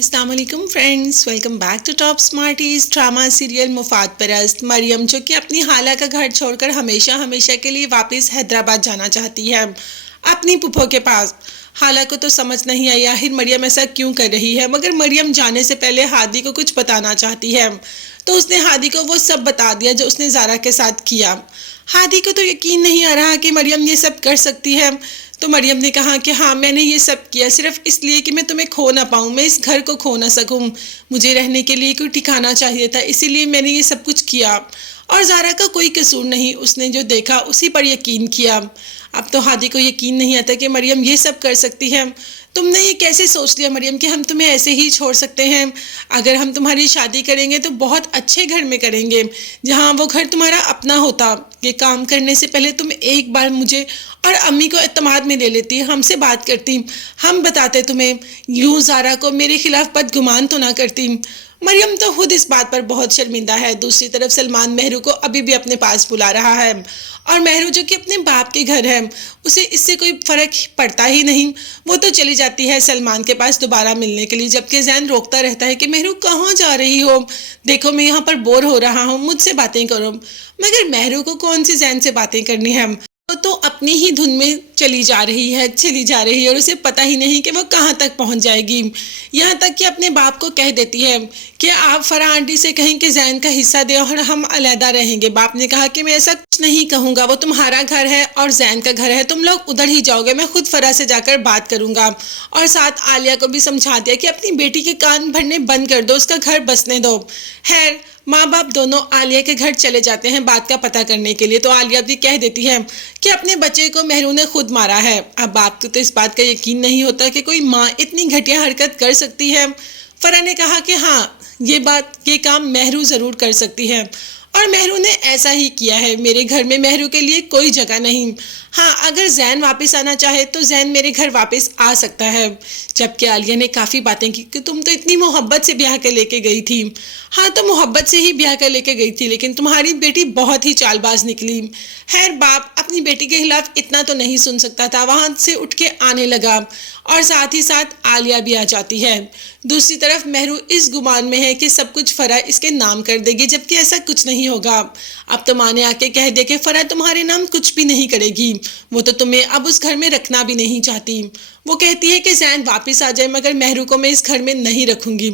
अस्सलाम वालेकुम friends, welcome back to top smarties. Drama serial Mufad Parast Maryam जो कि अपनी खाला का घर छोड़कर हमेशा हमेशा के लिए वापस हैदराबाद जाना चाहती है अपनी फूफो के पास। खाला को तो समझ नहीं आई आखिर मरियम ऐसा क्यों कर रही है, मगर मरियम जाने से पहले हादी को कुछ बताना चाहती है तो उसने हादी को वो सब बता दिया जो उसने ज़ारा के साथ किया। हादी को तो यकीन नहीं आ रहा कि मरियम ये सब कर सकती है। तो मरियम ने कहा कि हाँ, मैंने ये सब किया सिर्फ इसलिए कि मैं तुम्हें खो ना पाऊँ, मैं इस घर को खो ना सकूँ। मुझे रहने के लिए कोई ठिकाना चाहिए था, इसीलिए मैंने ये सब कुछ किया। और ज़ारा का कोई कसूर नहीं, उसने जो देखा उसी पर यकीन किया। अब तो हादी को यकीन नहीं आता कि मरियम ये सब कर सकती है। तुमने ये कैसे सोच लिया मरियम कि हम तुम्हें ऐसे ही छोड़ सकते हैं? अगर हम तुम्हारी शादी करेंगे तो बहुत अच्छे घर में करेंगे, जहाँ वो घर तुम्हारा अपना होता। ये काम करने से पहले तुम एक बार मुझे और अम्मी को एतमाद में ले लेती, हमसे बात करती, हम बताते तुम्हें, यूं ज़ारा को मेरे खिलाफ बदगुमान तो ना करती। मरियम तो खुद इस बात पर बहुत शर्मिंदा है। दूसरी तरफ सलमान मेहरू को अभी भी अपने पास बुला रहा है, और मेहरू जो कि अपने बाप के घर है, उसे इससे कोई फर्क पड़ता ही नहीं। वो तो चली जाती है सलमान के पास दोबारा मिलने के लिए, जबकि जैन रोकता रहता है कि मेहरू कहाँ जा रही हो, देखो मैं यहाँ पर बोर हो रहा हूँ, मुझसे बातें करो। मगर मेहरू को कौन सी जैन से बातें करनी है, तो अपनी ही धुन में चली जा रही है और उसे पता ही नहीं कि वो कहाँ तक पहुँच जाएगी। यहाँ तक कि अपने बाप को कह देती है कि आप फराह आंटी से कहें कि जैन का हिस्सा दे और हम अलहदा रहेंगे। बाप ने कहा कि मैं ऐसा कुछ नहीं कहूँगा, वो तुम्हारा घर है और जैन का घर है, तुम लोग उधर ही जाओगे, मैं खुद फराह से जाकर बात करूँगा। और साथ आलिया को भी समझा दिया कि अपनी बेटी के कान भरने बंद कर दो, उसका घर बसने दो। खैर माँ बाप दोनों आलिया के घर चले जाते हैं बात का पता करने के लिए। तो आलिया भी कह देती है कि अपने बच्चे को मेहरू ने खुद मारा है। अब बाप को तो इस बात का यकीन नहीं होता कि कोई माँ इतनी घटिया हरकत कर सकती है। फराह ने कहा कि हाँ, ये काम मेहरू ज़रूर कर सकती है, और मेहरू ने ऐसा ही किया है। मेरे घर में मेहरू के लिए कोई जगह नहीं। हाँ, अगर जैन वापस आना चाहे तो जैन मेरे घर वापस आ सकता है। जबकि आलिया ने काफ़ी बातें की कि तुम तो इतनी मोहब्बत से ब्याह कर लेके गई थी। हाँ, तो मोहब्बत से ही ब्याह कर लेके गई थी, लेकिन तुम्हारी बेटी बहुत ही चालबाज निकली। खैर बाप अपनी बेटी के खिलाफ इतना तो नहीं सुन सकता था, वहाँ से उठ के आने लगा, और साथ ही साथ आलिया भी आ जाती है। दूसरी तरफ मेहरू इस गुमान में है कि सब कुछ फराह इसके नाम कर देगी, जबकि ऐसा कुछ नहीं होगा। अब तो माँ ने आके कह दिया कि फराह तुम्हारे नाम कुछ भी नहीं करेगी, वो तो तुम्हें अब उस घर में रखना भी नहीं चाहती। वो कहती है कि जैन वापस आ जाए, मगर मेहरू को मैं इस घर में नहीं रखूंगी।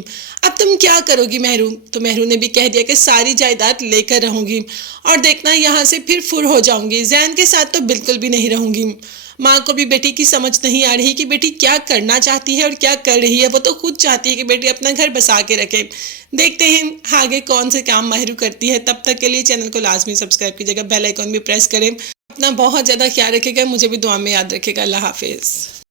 अब तुम क्या करोगी मेहरू? तो मेहरू ने भी कह दिया कि सारी जायदाद लेकर रहूंगी, और देखना यहाँ से फिर फुर हो जाऊंगी, जैन के साथ तो बिल्कुल भी नहीं रहूंगी। माँ को भी बेटी की समझ नहीं आ रही कि बेटी क्या करना चाहती है और क्या कर रही है। वो तो खुद चाहती है कि बेटी अपना घर बसा के रखे। देखते हैं आगे कौन से काम मेहरू करती है। तब तक के लिए चैनल को लाजमी सब्सक्राइब कीजिएगा, बेल आइकॉन भी प्रेस करें। अपना बहुत ज़्यादा ख्याल रखिएगा, मुझे भी दुआ में याद रखिएगा। अल्लाह हाफिज़।